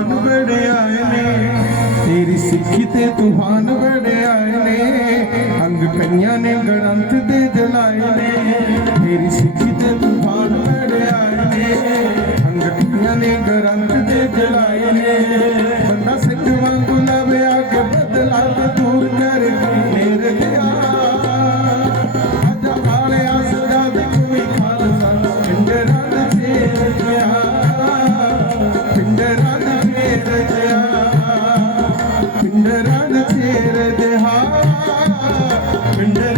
ਤੂਫਾਨ ਵੜਿਆਏ ਨੇ। ਤੇਰੀ ਸਿੱਖੀ ਤੇ ਤੂਫਾਨ ਵੜਿਆਏ ਨੇ। ਅੰਗ ਕਈਆਂ ਨੇ ਗਣੰਤ ਦੇ ਜਲਾਏ ਨੇ। ਤੇਰੀ ਸਿੱਖੀ ਤੇ ਤੂਫਾਨ ਵੜਿਆਏ ਨੇ। ਅੰਗ ਕਈਆਂ ਨੇ ਗਣੰਤ ਦੇ ਜਲਾਏ ਨੇ। ਹਾਂ ਪਿੰਡੇ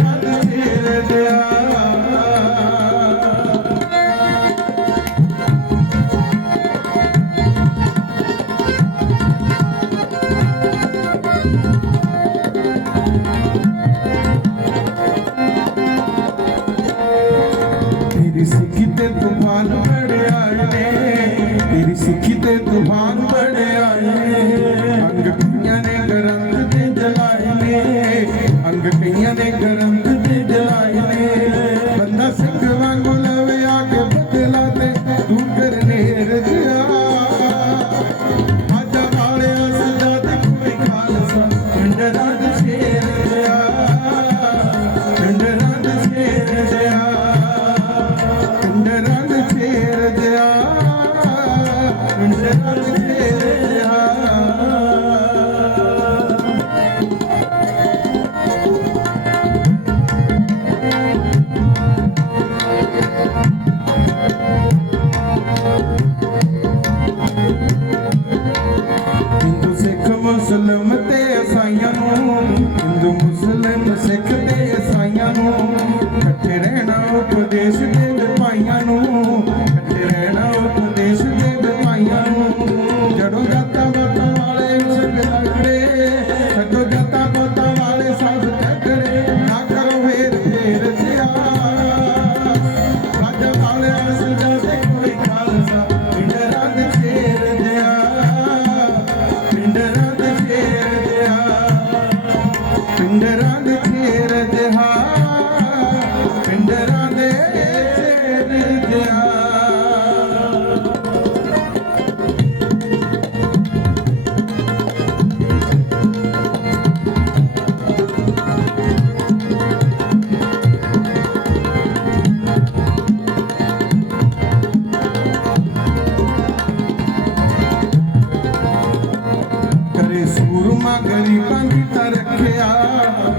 ਗਰੀਬਾਂ ਦੀ ਤਰੱਕਿਆ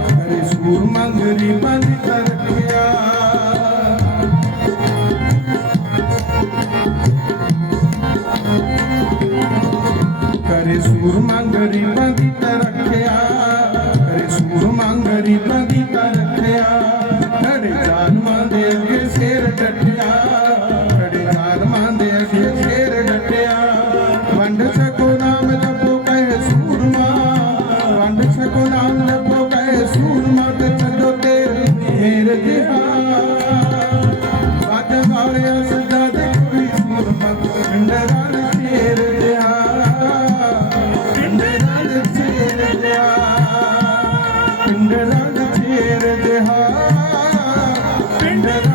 ਕਰੇ ਸੂਰਮਾ ਗਰੀਬਾਂ ਦੀ ਤਰੱਕਿਆ ਕਰੇ ਸੂਰਮਾ ਗਰੀਬਾਂ ਦੀ ਤਰੱਕਿਆ ਕਰੇ ਸੂਰਮਾ ਗਰੀਬਾਂ and better.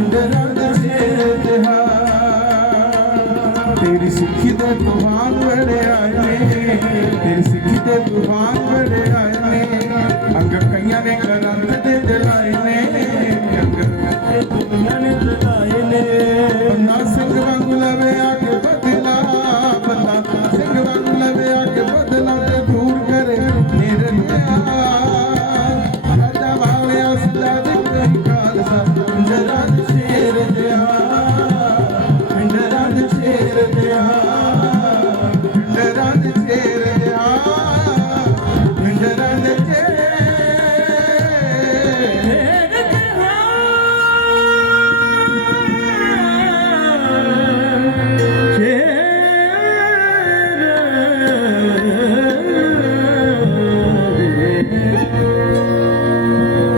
ਪਿੰਡ ਰੰਗ ਸ਼ੇਰ ਦਿਹਾ ਤੇਰੀ ਸਿੱਖੀ ਦੇ ਤੂਫਾਨ ਬੜੇ ਆਏ ਨੇ। ਤੇਰੀ ਸਿੱਖੀ ਦੇ ਤੂਫਾਨ ਵੜੇ ਆਏ ਨੇ। ਅੰਗ ਕਈਆਂ ਨੇ ਕਰੰਤ